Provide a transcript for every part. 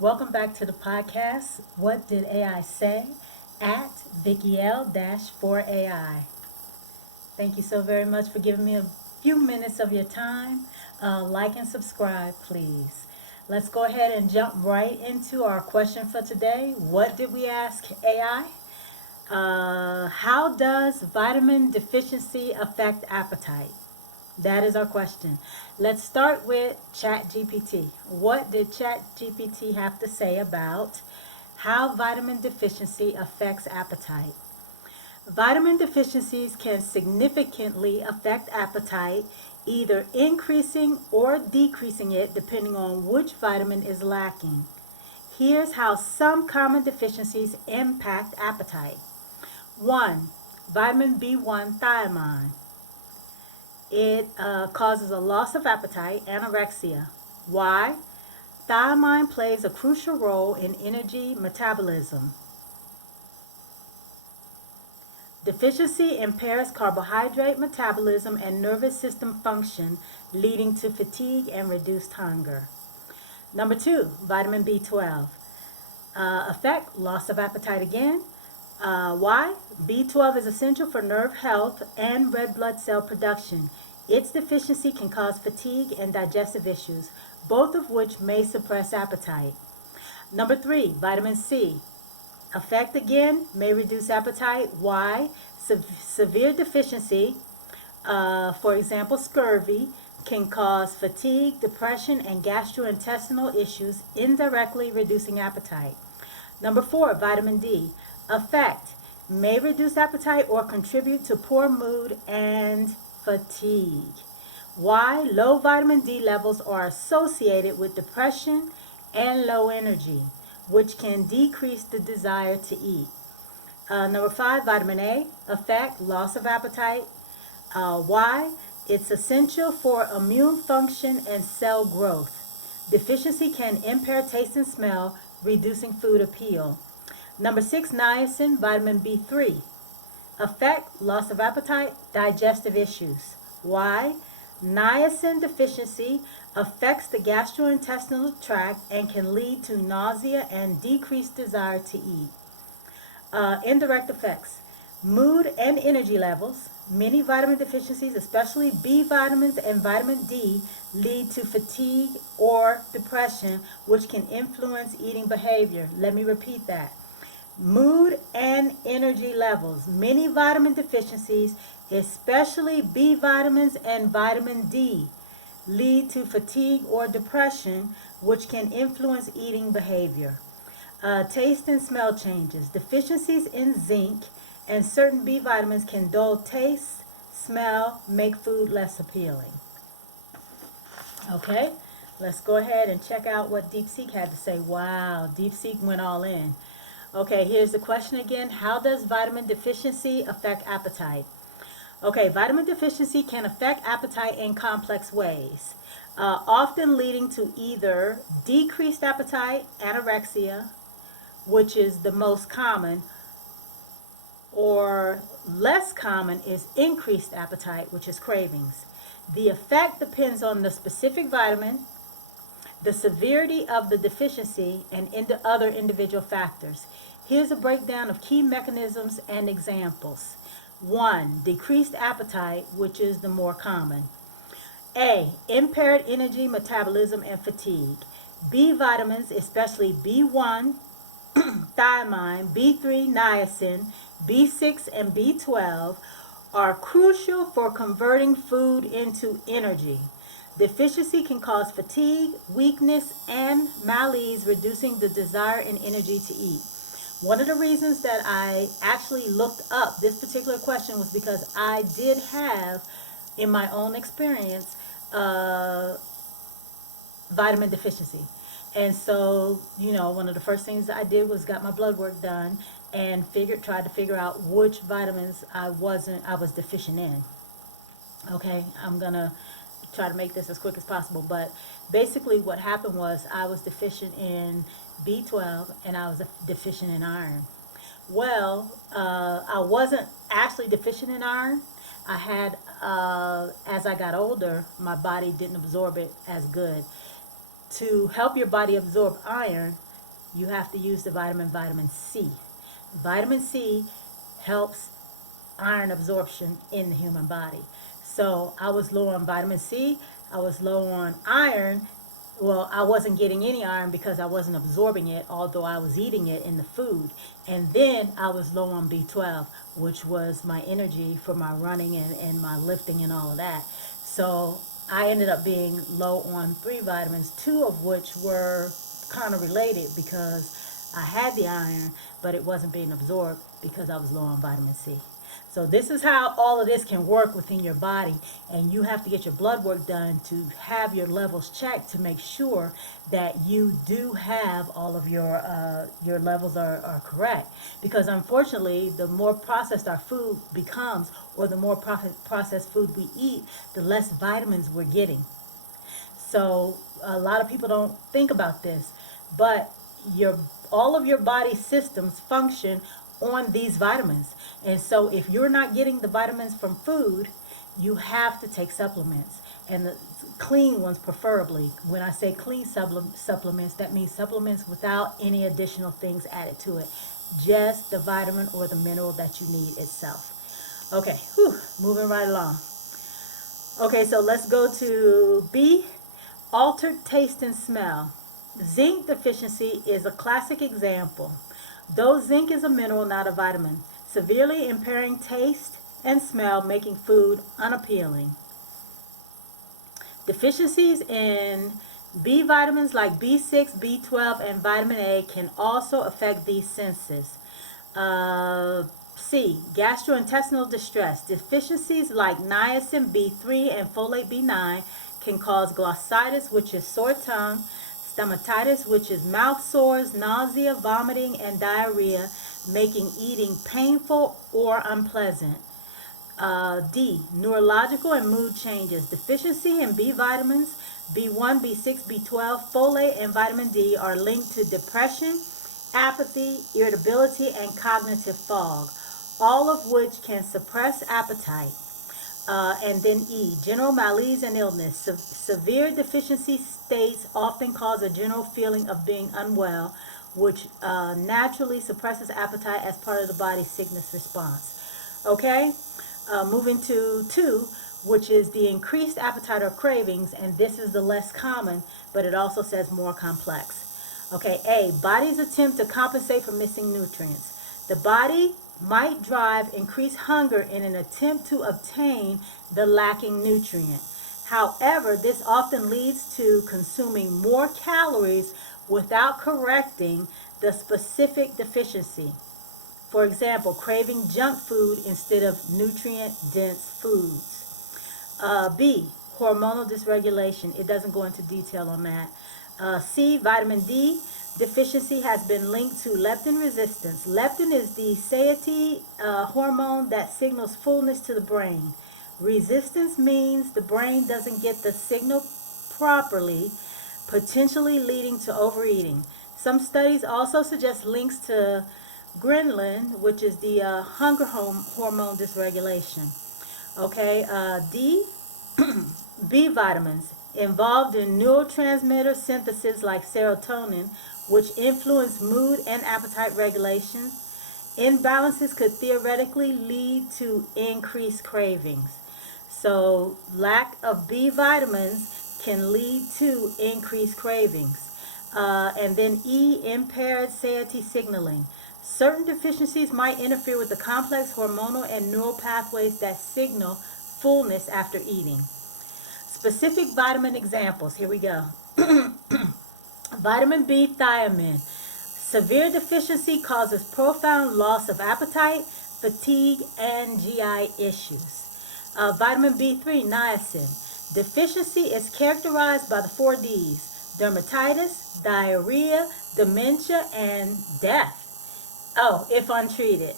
Welcome back to the podcast. What did AI say? At Vicky L-4AI. Thank you so very much for giving me a few minutes of your time. Like and subscribe, please. Let's go ahead and jump right into our question for today. What did we ask AI? How does vitamin deficiency affect appetite? That is our question. Let's start with Chatgpt. What did Chatgpt have to say about how vitamin deficiency affects appetite? Vitamin deficiencies can significantly affect appetite, either increasing or decreasing it depending on which vitamin is lacking. Here's how some common deficiencies impact appetite. 1. Vitamin B1 thiamine. It causes a loss of appetite, anorexia. Why? Thiamine plays a crucial role in energy metabolism. Deficiency impairs carbohydrate metabolism and nervous system function, leading to fatigue and reduced hunger. Number 2, vitamin B12. Effect, loss of appetite again. Why? B12 is essential for nerve health and red blood cell production. Its deficiency can cause fatigue and digestive issues, both of which may suppress appetite. Number 3, vitamin C. Effect again, may reduce appetite. Why? Severe deficiency, for example, scurvy, can cause fatigue, depression, and gastrointestinal issues, indirectly reducing appetite. Number 4, vitamin D. Effect, may reduce appetite or contribute to poor mood and fatigue. Why? Low vitamin D levels are associated with depression and low energy, which can decrease the desire to eat. Number 5, vitamin A. Effect, loss of appetite. Why? It's essential for immune function and cell growth. Deficiency can impair taste and smell, reducing food appeal. Number 6, niacin, vitamin B3. Effect, loss of appetite, digestive issues. Why? Niacin deficiency affects the gastrointestinal tract and can lead to nausea and decreased desire to eat. Indirect effects, mood and energy levels. Many vitamin deficiencies, especially B vitamins and vitamin D, lead to fatigue or depression, which can influence eating behavior. Let me repeat that. Mood and energy levels. Many vitamin deficiencies, especially B vitamins and vitamin D, lead to fatigue or depression, which can influence eating behavior. Taste and smell changes. Deficiencies in zinc and certain B vitamins can dull taste, smell, make food less appealing. Okay, let's go ahead and check out what Deepseek had to say. Wow, Deepseek went all in. Okay, here's the question again. How does vitamin deficiency affect appetite? Okay, vitamin deficiency can affect appetite in complex ways, often leading to either decreased appetite, anorexia, which is the most common, or less common is increased appetite, which is cravings. The effect depends on the specific vitamin, the severity of the deficiency, and other individual factors. Here's a breakdown of key mechanisms and examples. 1. Decreased appetite, which is the more common. A. Impaired energy metabolism and fatigue. B vitamins, especially B1, thiamine, B3, niacin, B6, and B12, are crucial for converting food into energy. Deficiency can cause fatigue, weakness, and malaise, reducing the desire and energy to eat. One of the reasons that I actually looked up this particular question was because I did have, in my own experience, vitamin deficiency. And so, one of the first things I did was got my blood work done and tried to figure out which vitamins I was deficient in. Okay, I'm gonna try to make this as quick as possible, but basically what happened was I was deficient in B12 and I was deficient in iron. Well, I wasn't actually deficient in iron. I had, as I got older, my body didn't absorb it as good. To help your body absorb iron, you have to use the vitamin C. Vitamin C helps iron absorption in the human body. So I was low on vitamin C, I was low on iron. Well, I wasn't getting any iron because I wasn't absorbing it, although I was eating it in the food. And then I was low on B12, which was my energy for my running and my lifting and all of that. So I ended up being low on 3 vitamins, 2 of which were kind of related because I had the iron, but it wasn't being absorbed because I was low on vitamin C. So this is how all of this can work within your body, and you have to get your blood work done to have your levels checked to make sure that you do have all of your levels are correct. Because unfortunately, the more processed our food becomes, or the more processed food we eat, the less vitamins we're getting. So a lot of people don't think about this, but your all of your body systems function on these vitamins. And so if you're not getting the vitamins from food, you have to take supplements, and the clean ones preferably. When I say clean supplements, that means supplements without any additional things added to it. Just the vitamin or the mineral that you need itself. Okay, moving right along. Okay, so let's go to B, altered taste and smell. Zinc deficiency is a classic example. Though zinc is a mineral, not a vitamin, severely impairing taste and smell, making food unappealing. Deficiencies in B vitamins like B6, B12, and vitamin A can also affect these senses. C. Gastrointestinal distress. Deficiencies like niacin B3 and folate B9 can cause glossitis, which is sore tongue, stomatitis, which is mouth sores, nausea, vomiting, and diarrhea, making eating painful or unpleasant. D. Neurological and mood changes. Deficiency in B vitamins, B1, B6, B12, folate, and vitamin D are linked to depression, apathy, irritability, and cognitive fog, all of which can suppress appetite. And then E, general malaise and illness. Severe deficiency states often cause a general feeling of being unwell, which naturally suppresses appetite as part of the body's sickness response. Okay, moving to 2, which is the increased appetite or cravings, and this is the less common, but it also says more complex. Okay, A, body's attempt to compensate for missing nutrients. The body might drive increased hunger in an attempt to obtain the lacking nutrient. However, this often leads to consuming more calories without correcting the specific deficiency. For example, craving junk food instead of nutrient-dense foods. B, hormonal dysregulation. It doesn't go into detail on that. C, vitamin D deficiency has been linked to leptin resistance. Leptin is the satiety hormone that signals fullness to the brain. Resistance means the brain doesn't get the signal properly, potentially leading to overeating. Some studies also suggest links to ghrelin, which is the hunger hormone dysregulation. Okay, D, B vitamins involved in neurotransmitter synthesis like serotonin, which influence mood and appetite regulation. Imbalances could theoretically lead to increased cravings. So lack of B vitamins can lead to increased cravings. And then E, impaired satiety signaling. Certain deficiencies might interfere with the complex hormonal and neural pathways that signal fullness after eating. Specific vitamin examples. Here we go. Vitamin B thiamine. Severe deficiency causes profound loss of appetite, fatigue, and GI issues. Vitamin B3 niacin. Deficiency is characterized by the 4 Ds: dermatitis, diarrhea, dementia, and death. Oh, if untreated.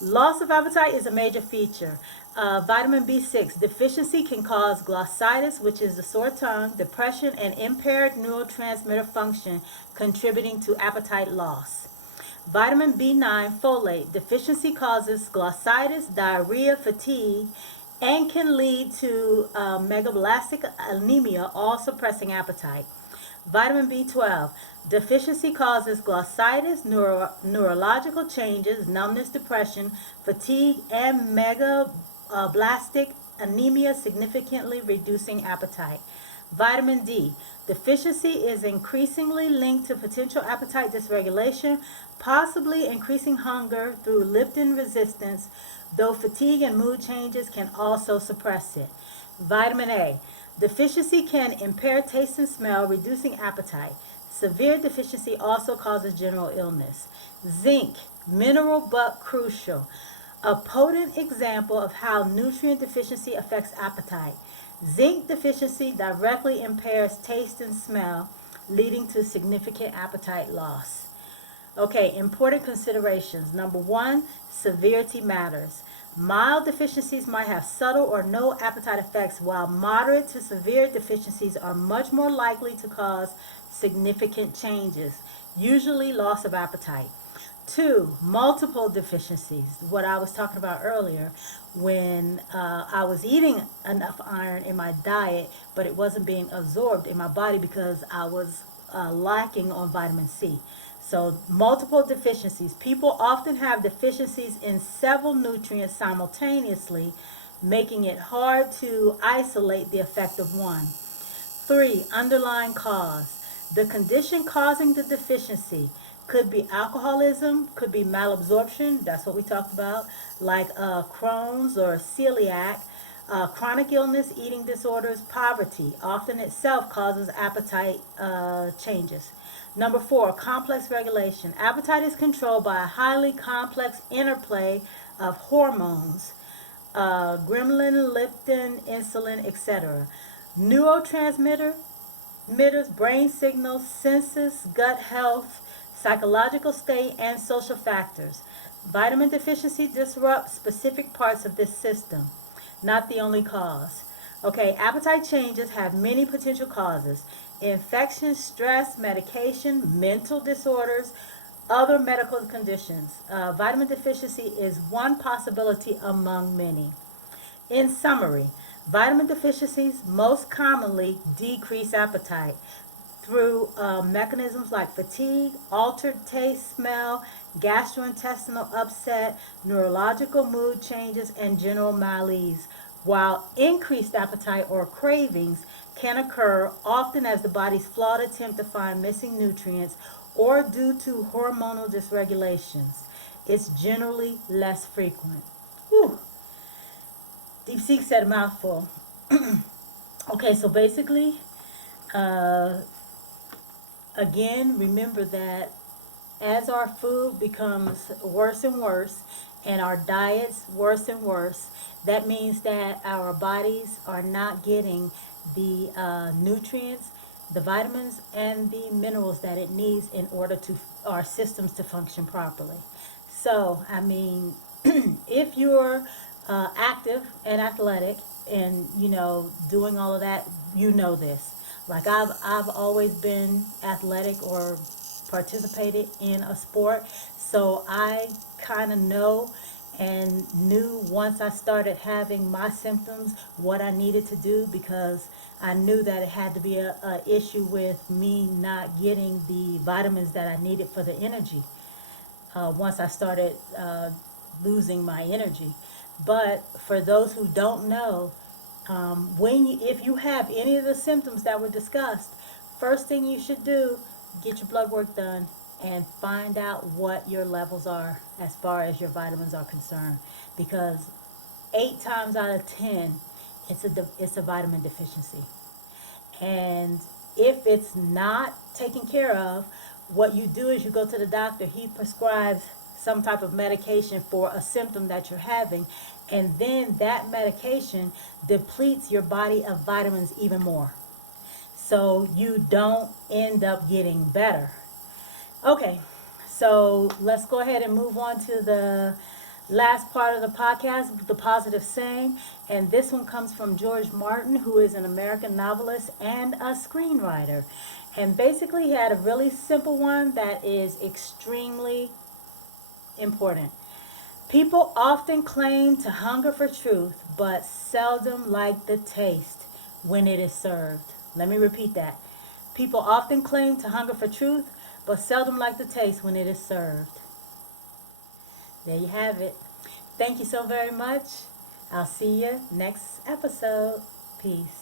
Loss of appetite is a major feature. Vitamin B6 deficiency can cause glossitis, which is the sore tongue, depression, and impaired neurotransmitter function, contributing to appetite loss. Vitamin B9 folate deficiency causes glossitis, diarrhea, fatigue, and can lead to megaloblastic anemia, all suppressing appetite. Vitamin B12. Deficiency causes glossitis, neurological changes, numbness, depression, fatigue, and megablastic anemia, significantly reducing appetite. Vitamin D. Deficiency is increasingly linked to potential appetite dysregulation, possibly increasing hunger through leptin resistance, though fatigue and mood changes can also suppress it. Vitamin A. Deficiency can impair taste and smell, reducing appetite. Severe deficiency also causes general illness. Zinc, mineral but crucial. A potent example of how nutrient deficiency affects appetite. Zinc deficiency directly impairs taste and smell, leading to significant appetite loss. Okay, important considerations. Number one, severity matters. Mild deficiencies might have subtle or no appetite effects, while moderate to severe deficiencies are much more likely to cause significant changes, usually loss of appetite. Two, multiple deficiencies. What I was talking about earlier, when I was eating enough iron in my diet, but it wasn't being absorbed in my body because I was lacking on vitamin C. So multiple deficiencies. People often have deficiencies in several nutrients simultaneously, making it hard to isolate the effect of one. Three, underlying cause. The condition causing the deficiency could be alcoholism, could be malabsorption, that's what we talked about, like Crohn's or celiac, chronic illness, eating disorders, poverty, often itself causes appetite changes. Number four, complex regulation. Appetite is controlled by a highly complex interplay of hormones, gremlin, leptin, insulin, etc. Neurotransmitters, brain signals, senses, gut health, psychological state, and social factors. Vitamin deficiency disrupts specific parts of this system, not the only cause. Okay, appetite changes have many potential causes: infection, stress, medication, mental disorders, other medical conditions. Vitamin deficiency is one possibility among many. In summary, vitamin deficiencies most commonly decrease appetite through mechanisms like fatigue, altered taste, smell, gastrointestinal upset, neurological mood changes, and general malaise, while increased appetite or cravings can occur often as the body's flawed attempt to find missing nutrients or due to hormonal dysregulations. It's generally less frequent. Whew. Deepseek said a mouthful. Okay, so basically, uh, again, remember that as our food becomes worse and worse and our diets worse and worse, that means that our bodies are not getting the nutrients, the vitamins, and the minerals that it needs in order to our systems to function properly. So, I mean, if you're active and athletic and doing all of that, this. Like I've always been athletic or participated in a sport, so I kind of know and knew once I started having my symptoms what I needed to do, because I knew that it had to be a issue with me not getting the vitamins that I needed for the energy once I started losing my energy. But for those who don't know, if you have any of the symptoms that were discussed, first thing you should do, get your blood work done and find out what your levels are as far as your vitamins are concerned. Because 8 times out of 10, it's a vitamin deficiency. And if it's not taken care of, what you do is you go to the doctor. He prescribes some type of medication for a symptom that you're having, and then that medication depletes your body of vitamins even more. So you don't end up getting better. Okay, so let's go ahead and move on to the last part of the podcast, the positive saying. And this one comes from George Martin, who is an American novelist and a screenwriter. And basically, he had a really simple one that is extremely important. People often claim to hunger for truth, but seldom like the taste when it is served. Let me repeat that. People often claim to hunger for truth, but seldom like the taste when it is served. There you have it. Thank you so very much. I'll see you next episode. Peace.